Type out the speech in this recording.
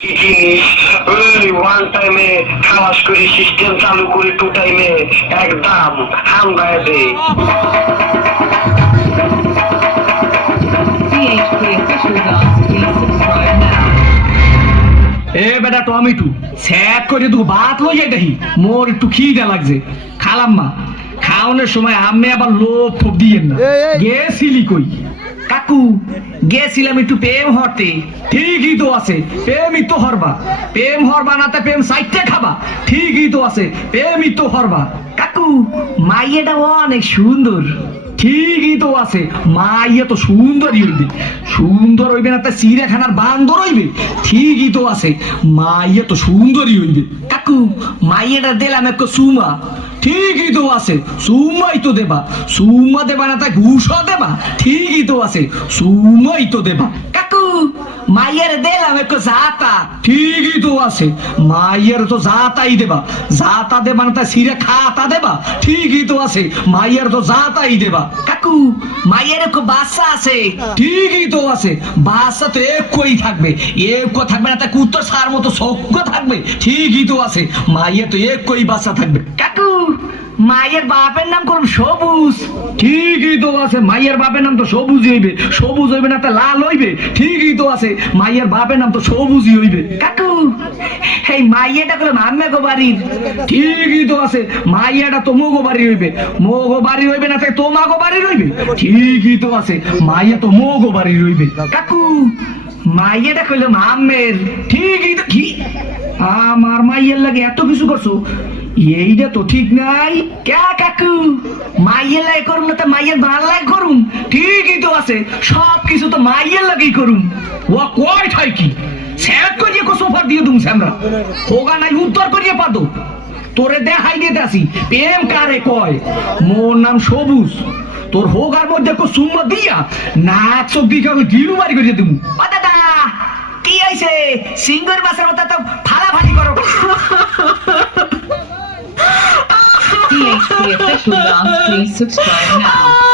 কি জিনিস ওই ওয়ান টাইমে খালাস করে সিস্টেম চালু করে টু টাইমে একদম হামলায় দেয়। PHP official dance, please subscribe now. এ বেটা টমেটো স্যাক করে তুই ভাত হয়ে যায় দেখি মোর একটু খিদে লাগছে খালাম মা খাওয়ানোর সময় আমি আবার লোভ ফোপ দিয়েন না গেছিলি কই কাকু গেছিলাম একটু প্রেম হরতে ঠিকই তো আছে প্রেমই তো হরবা প্রেম হরবা না তা প্রেম সাইটে খাবা ঠিকই তো আছে প্রেমই তো হরবা কাকু মাইয়াটা অনেক সুন্দর ঠিকই তো আছে মাইয়া তো সুন্দরই হইবে সুন্দর হইবে না তা চিড়িয়াখানার বান্দর হইবে ঠিকই তো আছে মাইয়া তো সুন্দরই হইবে কাকু মাইয়াটা দিলাম একটু সুমা ঠিকই তো আছে সুমাই তো দেবা সুমা দেবা না তা ঘুষও দেবা ঠিকই তো আছে সুমাই তো দেবা কাকু মাইয়ের দিলাম একটু জাতা ঠিকই তো আছে মাইয়ের তো জাতাই দেবা জাতা দেবা না তা সিরে খাতা দেবা ঠিকই তো আছে মাইয়ের তো জাতাই দেবা কাকু মাইয়ের একটু বাচ্চা আছে ঠিকই তো আছে বাচ্চা তো একই থাকবে একই থাকবে না তা কুত্তর সার মতো সজ্ঞ থাকবে ঠিকই তো আছে মাইয়ের তো একই বাচ্চা থাকবে কাকু মায়ের বাপের নাম করুন সবুজ ঠিকই তো আছে মায়ের বাপের নাম তো সবুজ হইবে সবুজ হইবে না তা লাল হইবে ঠিকই তো আছে মায়ের বাপের নাম তো সবুজই হইবে কাকু এই মাইয়াটা করলাম আম্মে গো বাড়ির ঠিকই তো আছে মাইয়াটা তো মোগো বাড়ি হইবে মোগো বাড়ি হইবে না তাই তোমাগো বাড়ি রইবে ঠিকই তো আছে মাইয়া তো মোগো বাড়ি রইবে কাকু মাইয়াটা কইলাম আম্মের ঠিকই তো কি আমার মাইয়ের লাগে এত কিছু করছো এইটা তো ঠিক নাই কে কাকু মাইয়ের লাগে করুন না তো মাইয়ের ভাল লাগে করুন ঠিকই তো আছে সব কিছু তো মাইয়ের লাগেই করুন ও কয় ঠাই কি স্যাক করিয়ে কো সোফা দিয়ে দুম স্যামরা হোগা নাই উত্তর করিয়ে পাদো তোরে দেখাই দিতে আসি প্রেম কারে কয় মোর নাম সবুজ তোর হোগার মধ্যে কো সুম্মা দিয়া নাক চোখ দিকে আমি গিলু মারি করিয়ে দেবো ও দাদা কি আইছে সিঙ্গর মাছের মতো তো ফালাফালি করো PHP official dance, please subscribe now.